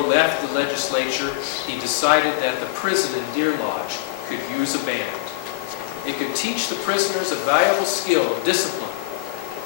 Treloar left the legislature, he decided that the prison in Deer Lodge could use a band. It could teach the prisoners a valuable skill of discipline,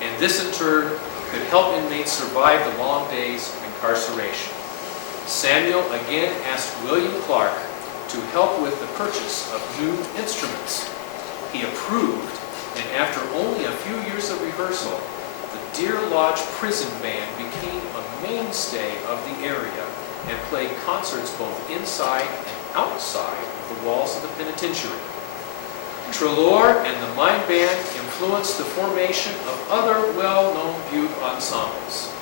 and this in turn could help inmates survive the long days of incarceration. Samuel again asked William Clark to help with the purchase of new instruments. He approved, and after only a few years of rehearsal, the Deer Lodge Prison Band became a mainstay of the area and played concerts both inside and outside of the walls of the penitentiary. Treloar and the Mine Band influenced the formation of other well-known Butte ensembles.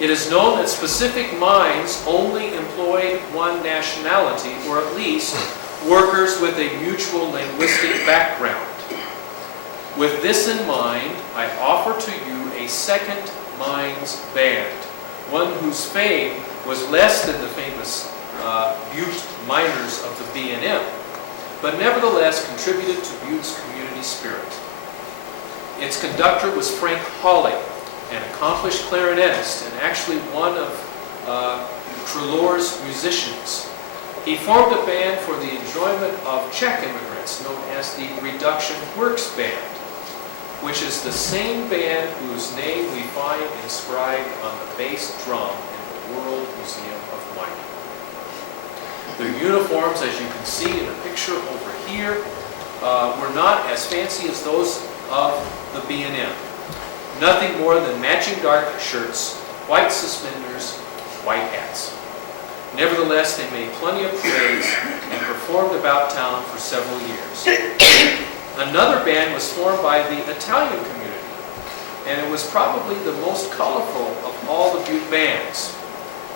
It is known that specific mines only employed one nationality, or at least workers with a mutual linguistic background. With this in mind, I offer to you a second Mines Band, one whose fame was less than the famous Butte miners of the B&M, but nevertheless contributed to Butte's community spirit. Its conductor was Frank Hawley, an accomplished clarinetist and actually one of Treloar's musicians. He formed a band for the enjoyment of Czech immigrants known as the Reduction Works Band, which is the same band whose name we find inscribed on the bass drum in the World Museum of Mining. Their uniforms, as you can see in the picture over here, were not as fancy as those of the B&M. Nothing more than matching dark shirts, white suspenders, white hats. Nevertheless, they made plenty of praise and performed about town for several years. Another band was formed by the Italian community, and it was probably the most colorful of all the Butte bands.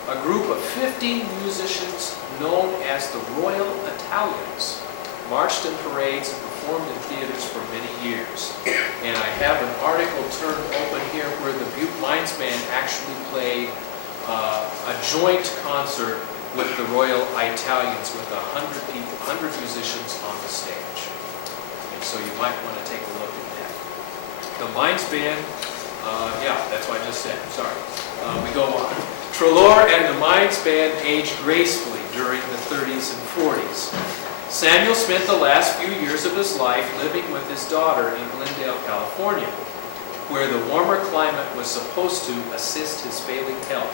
A group of 50 musicians known as the Royal Italians marched in parades and performed in theaters for many years. And I have an article turned open here where the Butte Mines Band actually played a joint concert with the Royal Italians with 100 people, 100 musicians on the stage. And so you might want to take a look at that. The Mines Band, yeah, that's what I just said, sorry. We go on. Treloar and the Mines Band aged gracefully during the 30s and 40s. Samuel spent the last few years of his life living with his daughter in Glendale, California, where the warmer climate was supposed to assist his failing health.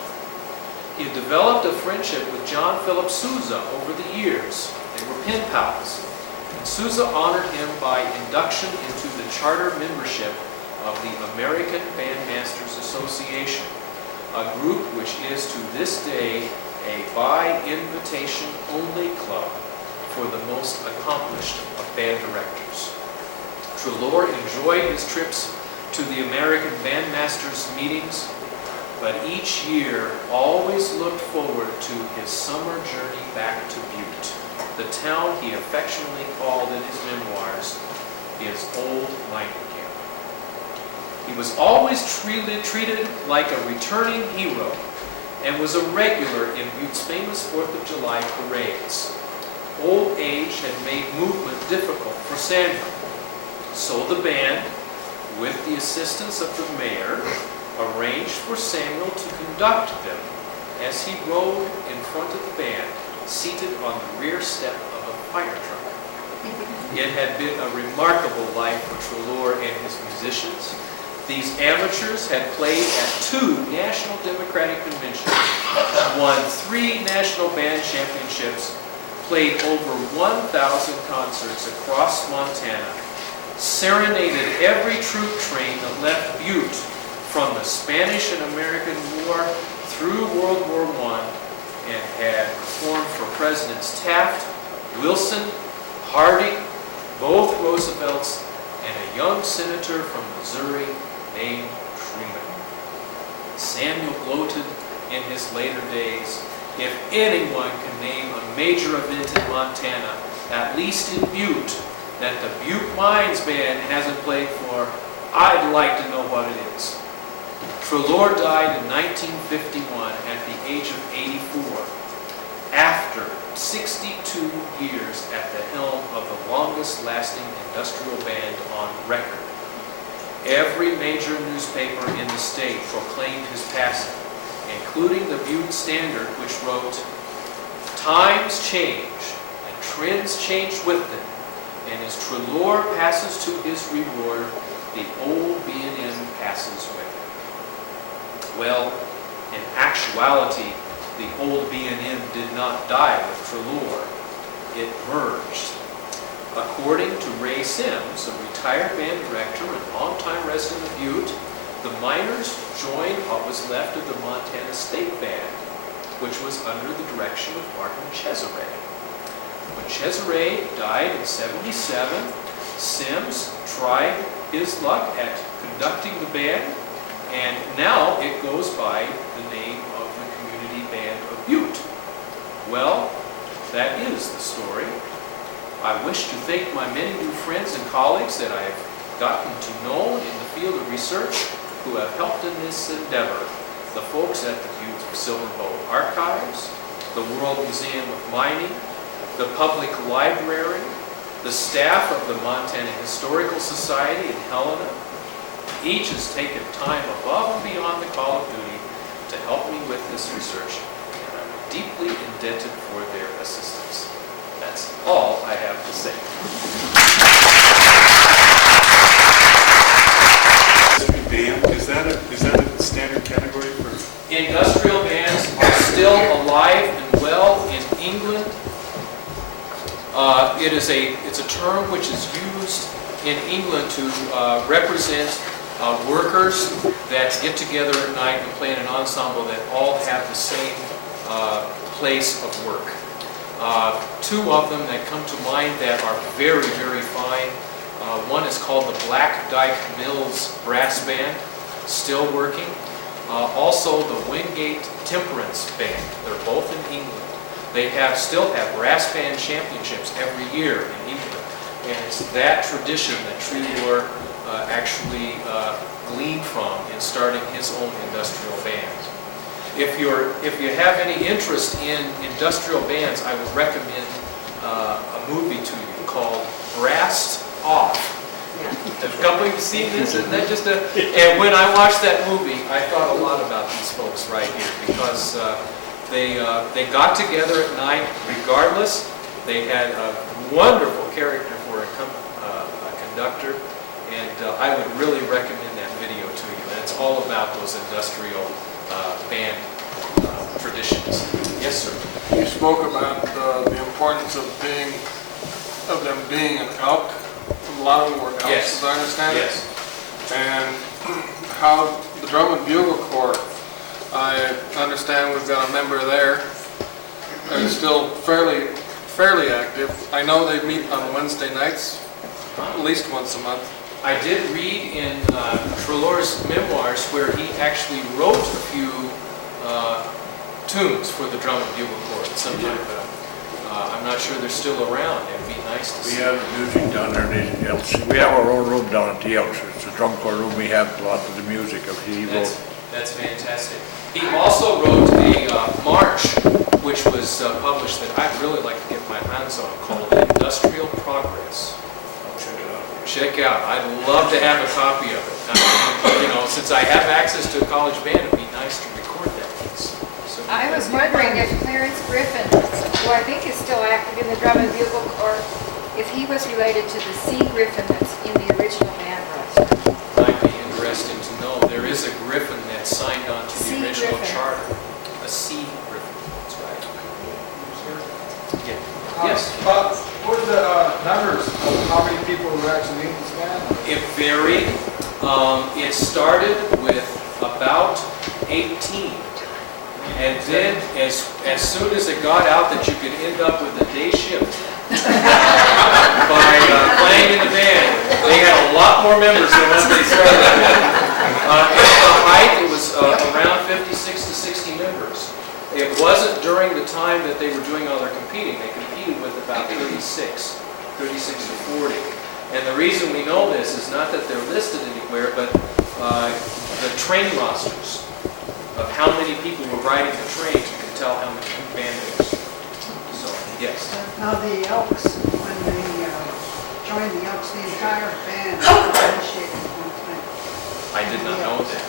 He had developed a friendship with John Philip Sousa over the years. They were pen pals. And Sousa honored him by induction into the charter membership of the American Bandmasters Association, a group which is to this day a by-invitation only club for the most accomplished of band directors. Treloar enjoyed his trips to the American Bandmasters meetings, but each year always looked forward to his summer journey back to Butte, the town he affectionately called in his memoirs his old mining camp. He was always treated like a returning hero and was a regular in Butte's famous 4th of July parades. Old age had made movement difficult for Samuel, so the band, with the assistance of the mayor, arranged for Samuel to conduct them as he rode in front of the band, seated on the rear step of a fire truck. It had been a remarkable life for Treloar and his musicians. These amateurs had played at 2 National Democratic Conventions, won 3 National Band Championships, played over 1,000 concerts across Montana, serenaded every troop train that left Butte from the Spanish and American War through World War I, and had performed for Presidents Taft, Wilson, Harding, both Roosevelts, and a young senator from Missouri named Truman. Samuel gloated in his later days, if anyone can name a major event in Montana, at least in Butte, that the Butte Mines Band hasn't played for, I'd like to know what it is. Treloar died in 1951 at the age of 84, after 62 years at the helm of the longest-lasting industrial band on record. Every major newspaper in the state proclaimed his passing, including the Butte Standard, which wrote, "Times change, and trends change with them, and as Treloar passes to his reward, the old B&M passes with him." Well, in actuality, the old B&M did not die with Treloar. It merged. According to Ray Sims, a retired band director and longtime resident of Butte, the miners joined what was left of the Montana State Band, which was under the direction of Martin Cesare. When Cesare died in '77, Sims tried his luck at conducting the band, and now it goes by the name of the Community Band of Butte. Well, that is the story. I wish to thank my many new friends and colleagues that I have gotten to know in the field of research who have helped in this endeavor. The folks at the Butte Silver Bowl Archives, the World Museum of Mining, the Public Library, the staff of the Montana Historical Society in Helena. Each has taken time above and beyond the call of duty to help me with this research, and I'm deeply indebted for their assistance. That's all I have to say. Is that a standard category for? Industrial bands are still alive and well in England. It's a term which is used in England to represent workers that get together at night and play in an ensemble that all have the same place of work. Two of them that come to mind that are very, very fine. One is called the Black Dyke Mills Brass Band, still working. Also the Wingate Temperance Band. They're both in England. They still have brass band championships every year in England. And it's that tradition that Treloar actually gleaned from in starting his own industrial band. If you have any interest in industrial bands, I would recommend a movie to you called Brassed Off. Have a couple of you seen this? Isn't that just and when I watched that movie, I thought a lot about these folks right here because they got together at night regardless. They had a wonderful character for a conductor, and I would really recommend that video to you. And it's all about those industrial band traditions. Yes, sir. You spoke about the importance of them being an elk. A lot of them were elks, Yes. as I understand Yes. it. And how the Drum and Bugle Corps, I understand we've got a member there. They're still fairly active. I know they meet on Wednesday nights, at least once a month. I did read in Treloar's memoirs where he actually wrote a few tunes for the Drum and Bugle Corps at some time, but I'm not sure they're still around. It'd be nice to see. We have music down there in the Elks. We have our own room down at the Elks. It's a drum corps room. We have a lot of the music of he wrote. That's fantastic. He also wrote a march, which was published that I'd really like to get my hands on, called Industrial Progress. Check it out. Check out. I'd love to have a copy of it. Since I have access to a college band, it'd be nice to record that piece. So, I was wondering if Clarence Griffin, who I think is still active in the Drum and Bugle Corps, if he was related to the C. Griffin that's in the original band roster. might be interesting to know. There is a Griffin that signed on to the C. original Griffin. charter. A C. Griffin. That's right. Yeah. Yes. What are the numbers of how many people were actually in this band? It varied. It started with about 18. And then as soon as it got out that you could end up with a day shift by playing in the band, they had a lot more members than when they started. At the height, it was around 56 to 60 members. It wasn't during the time that they were doing all their competing. They competed with about 36 to 40. And the reason we know this is not that they're listed anywhere, but the train rosters of how many people were riding the trains, you can tell how many band members. So, yes. Now the Elks, when they joined the Elks, the entire band was initiated at one time. I did not know that.